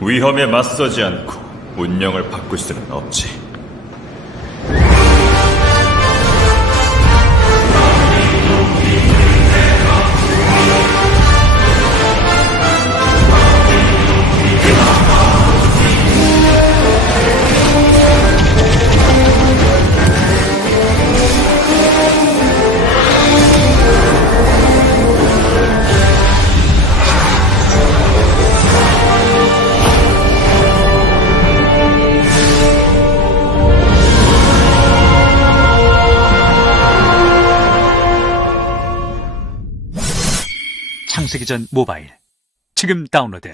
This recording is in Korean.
위험에 맞서지 않고 운명을 바꿀 수는 없지. 창세기 전 모바일. 지금 다운로드